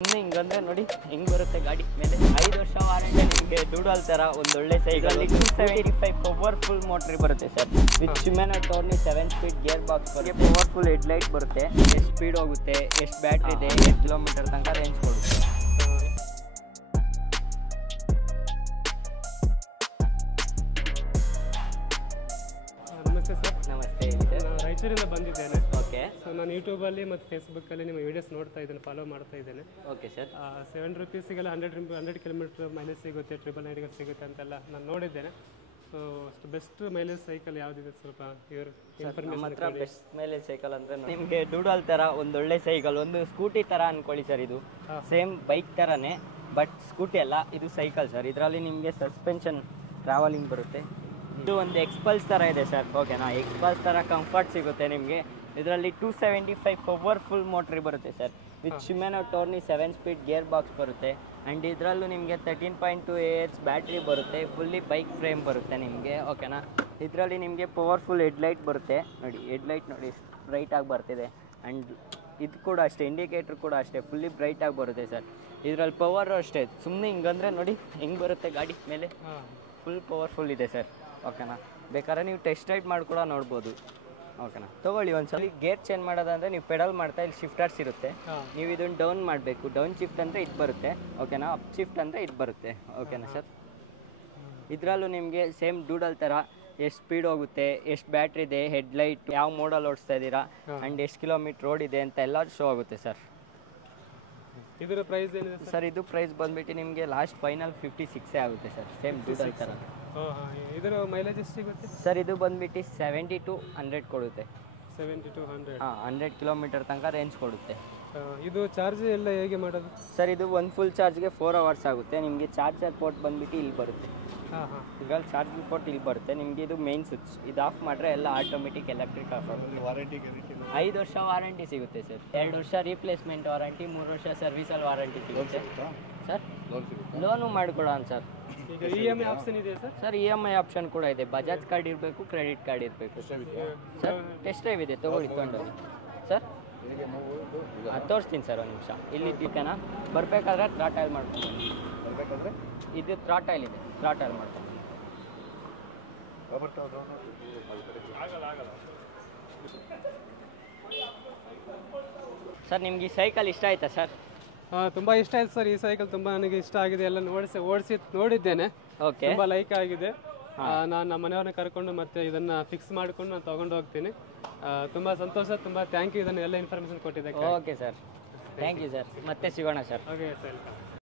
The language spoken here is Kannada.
ಸುಮ್ಮನೆ ಹಿಂಗಂದ್ರೆ ನೋಡಿ ಹೆಂಗ್ ಬರುತ್ತೆ ಗಾಡಿ ಮೇಲೆ 5 ವರ್ಷ ವಾರಂಟಿ ನಿಮಗೆ ಡೂಡಲ್ ತರ ಒಂದು ಒಳ್ಳೆ ಸೈಕಲ್ 275 ಪವರ್ಫುಲ್ ಮೋಟರ್ ಬರುತ್ತೆ sir with Shimano Tourney 7 speed gear box ಬರುತ್ತೆ ಪವರ್ಫುಲ್ ಹೆಡ್ ಲೈಟ್ ಬರುತ್ತೆ ಎಷ್ಟು ಸ್ಪೀಡ್ ಹೋಗುತ್ತೆ ಎಷ್ಟು ಬ್ಯಾಟ್ರಿ ಇದೆ 8 ಕಿಲೋಮೀಟರ್ ತನಕ ರೇಂಜ್ ಕೊಡುತ್ತೆ ನಮಸ್ತೆ ಸರ್. ನಮಸ್ತೆ ನಾನು ರಾಯಚೂರಿಂದ ಬಂದಿದ್ದೇನೆ. ಓಕೆ ಸೊ ನಾನು ಯೂಟ್ಯೂಬಲ್ಲಿ ಮತ್ತು ಫೇಸ್ಬುಕ್ಕಲ್ಲಿ ನಿಮ್ಮ ವೀಡಿಯೋಸ್ ನೋಡ್ತಾ ಇದ್ದೇನೆ, ಫಾಲೋ ಮಾಡ್ತಾ ಇದ್ದೇನೆ. Okay sir. 7 ರುಪೀಸಿಗೆಲ್ಲ 100 ಕಿಲೋಮೀಟರ್ ಮೈಲೇಜ್ ಸಿಗುತ್ತೆ, 999 ಸಿಗುತ್ತೆ ಅಂತೆಲ್ಲ ನಾನು ನೋಡಿದ್ದೇನೆ. ಸೊ ಅಷ್ಟು ಬೆಸ್ಟ್ ಮೈಲೇಜ್ ಸೈಕಲ್ ಯಾವುದಿದೆ ಸ್ವಲ್ಪ ನಮ್ಮ ಹತ್ರ ಬೆಸ್ಟ್ ಮೈಲೇಜ್ ಸೈಕಲ್ ಅಂದರೆ ನಿಮಗೆ ಡೂಡಲ್ ಥರ ಒಂದೊಳ್ಳೆ ಸೈಕಲ್, ಒಂದು ಸ್ಕೂಟಿ ಥರ ಅಂದ್ಕೊಳ್ಳಿ ಸರ್. ಇದು ಸೇಮ್ ಬೈಕ್ ಥರನೇ, ಬಟ್ ಸ್ಕೂಟಿ ಅಲ್ಲ, ಇದು ಸೈಕಲ್ ಸರ್. ಇದರಲ್ಲಿ ನಿಮಗೆ ಸಸ್ಪೆನ್ಷನ್ ಟ್ರಾವೆಲಿಂಗ್ ಬರುತ್ತೆ. ಇದು ಒಂದು ಎಕ್ಸ್ಪಲ್ಸ್ ಥರ ಇದೆ ಸರ್. ಓಕೆನಾ, ಎಕ್ಸ್ಪಲ್ಸ್ ಥರ ಕಂಫರ್ಟ್ ಸಿಗುತ್ತೆ ನಿಮಗೆ. ಇದರಲ್ಲಿ 275 ಪವರ್ಫುಲ್ ಮೋಟ್ರಿ ಬರುತ್ತೆ sir with Shimano Tourney 7 speed gear box ಬರುತ್ತೆ. ಆ್ಯಂಡ್ ಇದರಲ್ಲೂ ನಿಮಗೆ 13.2 AH ಬ್ಯಾಟ್ರಿ ಬರುತ್ತೆ. ಫುಲ್ಲಿ ಬೈಕ್ ಫ್ರೇಮ್ ಬರುತ್ತೆ ನಿಮಗೆ. ಓಕೆನಾ, ಇದರಲ್ಲಿ ನಿಮಗೆ ಪವರ್ಫುಲ್ ಹೆಡ್ಲೈಟ್ ಬರುತ್ತೆ. ನೋಡಿ ಹೆಡ್ಲೈಟ್ ನೋಡಿ ಬ್ರೈಟಾಗಿ ಬರ್ತಿದೆ. ಆ್ಯಂಡ್ ಇದು ಕೂಡ ಅಷ್ಟೇ, ಇಂಡಿಕೇಟ್ರ್ ಕೂಡ ಅಷ್ಟೇ ಫುಲ್ಲಿ ಬ್ರೈಟಾಗಿ ಬರುತ್ತೆ ಸರ್. ಇದರಲ್ಲಿ ಪವರು ಅಷ್ಟೇ, ಸುಮ್ಮನೆ ಹಿಂಗಂದರೆ ನೋಡಿ ಹೆಂಗೆ ಬರುತ್ತೆ ಗಾಡಿ ಮೇಲೆ, ಫುಲ್ ಪವರ್ಫುಲ್ ಇದೆ ಸರ್. ಓಕೆನಾ, ಬೇಕಾದ್ರೆ ನೀವು ಟೆಸ್ಟ್ ರೈಡ್ ಮಾಡಿ ಕೂಡ ನೋಡ್ಬೋದು. ಓಕೆನಾ, ತೊಗೊಳ್ಳಿ ಒಂದ್ಸಲ. ಗೇರ್ ಚೇಂಜ್ ಮಾಡೋದಂದರೆ ನೀವು ಪೆಡಲ್ ಮಾಡ್ತಾ ಇಲ್ಲಿ ಶಿಫ್ಟರ್ಸ್ ಇರುತ್ತೆ, ನೀವು ಇದನ್ನು ಡೌನ್ ಮಾಡಬೇಕು. ಡೌನ್ ಶಿಫ್ಟ್ ಅಂದರೆ ಇದು ಬರುತ್ತೆ. ಓಕೆನಾ, ಅಪ್ ಶಿಫ್ಟ್ ಅಂದರೆ ಇದು ಬರುತ್ತೆ. ಓಕೆನಾ ಸರ್. ಇದರಲ್ಲೂ ನಿಮಗೆ ಸೇಮ್ ಡೂಡಲ್ ಥರ ಎಷ್ಟು ಸ್ಪೀಡ್ ಹೋಗುತ್ತೆ, ಎಷ್ಟು ಬ್ಯಾಟ್ರಿ ಇದೆ, ಹೆಡ್ಲೈಟ್, ಯಾವ ಮೋಡಲ್ ಓಡಿಸ್ತಾ ಇದ್ದೀರಾ, ಆ್ಯಂಡ್ ಎಷ್ಟು ಕಿಲೋಮೀಟ್ರ್ ಓಡಿದೆ ಅಂತ ಎಲ್ಲ ಶೋ ಆಗುತ್ತೆ ಸರ್. ಇದರ ಪ್ರೈಸ್ ಏನಿದೆ ಸರ್? ಇದು ಪ್ರೈಸ್ ಬಂದುಬಿಟ್ಟು ನಿಮಗೆ ಲಾಸ್ಟ್ ಫೈನಲ್ 56 ಆಗುತ್ತೆ ಸರ್, ಸೇಮ್ ಡೂಡಲ್ ಥರ. ಇದರ ಮೈಲೇಜ್ ಎಷ್ಟು ಸಿಗುತ್ತೆ ಸರ್? ಇದು ಬಂದುಬಿಟ್ಟು 70 to 100 ಕೊಡುತ್ತೆ. 70 to 100. 100 ಕಿಲೋಮೀಟರ್ ತನಕ ರೇಂಜ್ ಕೊಡುತ್ತೆ. ಇದು ಚಾರ್ಜ್ ಎಲ್ಲ ಹೇಗೆ ಮಾಡೋದು ಸರ್? ಇದು ಒಂದು ಫುಲ್ ಚಾರ್ಜ್ಗೆ 4 hours ಆಗುತ್ತೆ. ನಿಮಗೆ ಚಾರ್ಜರ್ ಪೋರ್ಟ್ ಬಂದುಬಿಟ್ಟು ಇಲ್ಲಿ ಬರುತ್ತೆ. ಇವಾಗ ಚಾರ್ಜಿಂಗ್ ಪೋರ್ಟ್ ಇಲ್ಲಿ ಬರುತ್ತೆ ನಿಮಗೆ. ಇದು ಮೇನ್ ಸ್ವಿಚ್, ಇದು ಆಫ್ ಮಾಡಿದ್ರೆ ಎಲ್ಲ ಆಟೋಮೆಟಿಕ್ ಎಲೆಕ್ಟ್ರಿಕ್ ಆಫ್ ಆಗುತ್ತೆ. ವಾರಂಟಿ 5 ವರ್ಷ ವಾರಂಟಿ ಸಿಗುತ್ತೆ ಸರ್. 2 ವರ್ಷ ರೀಪ್ಲೇಸ್ಮೆಂಟ್ ವಾರಂಟಿ, 3 ವರ್ಷ ಸರ್ವಿಸಲ್ಲಿ ವಾರಂಟಿ ಸಿಗುತ್ತೆ ಸರ್. ಲೋನು ಮಾಡಿಕೊಡೋಣ ಸರ್. ಈಗ EMI ಆಪ್ಷನ್ ಇದೆ ಸರ್? ಸರ್ EMI ಆಪ್ಷನ್ ಕೂಡ ಇದೆ. ಬಜಾಜ್ ಕಾರ್ಡ್ ಇರಬೇಕು, ಕ್ರೆಡಿಟ್ ಕಾರ್ಡ್ ಇರಬೇಕು ಸರ್. ಟೆಸ್ಟ್ ಡ್ರೈವ್ ಇದೆ, ತೊಗೊಳ್ಳಿ ತೊಗೊಂಡೋಗಿ ಸರ್. ತೋರಿಸ್ತೀನಿ ಸರ್, ಒಂದು ನಿಮಿಷ. ಇಲ್ಲಿ ಇದ್ದೀಕನಾ, ಬರಬೇಕಾದ್ರೆ ಥ್ರಾಟೈಲ್ ಮಾಡ್ಕೊಂಡು, ಇದು ಥ್ರಾಟೈಲ್ ಇದೆ, ಥ್ರಾಟೈಲ್ ಮಾಡ್ಕೊಂಡು. ಸರ್ ನಿಮ್ಗೆ ಈ ಸೈಕಲ್ ಇಷ್ಟ ಆಯ್ತಾ ಸರ್? ತುಂಬ ಇಷ್ಟ ಆಯ್ತು ಸರ್. ಈ ಸೈಕಲ್ ತುಂಬ ನನಗೆ ಇಷ್ಟ ಆಗಿದೆ. ಎಲ್ಲ ಓಡಿಸಿ ನೋಡಿದ್ದೇನೆ, ತುಂಬ ಲೈಕ್ ಆಗಿದೆ. ನಾನು ನಮ್ಮ ಮನೆಯವ್ರನ್ನ ಕರ್ಕೊಂಡು ಮತ್ತೆ ಇದನ್ನು ಫಿಕ್ಸ್ ಮಾಡಿಕೊಂಡು ನಾನು ತೊಗೊಂಡು ಹೋಗ್ತೀನಿ. ತುಂಬ ಸಂತೋಷ, ತುಂಬ ಥ್ಯಾಂಕ್ ಯು ಇದನ್ನು ಎಲ್ಲ ಇನ್ಫಾರ್ಮೇಷನ್ ಕೊಟ್ಟಿದ್ದಕ್ಕೆ. Okay sir, thank you sir. ಮತ್ತೆ ಸಿಗೋಣ ಸರ್. Okay sir.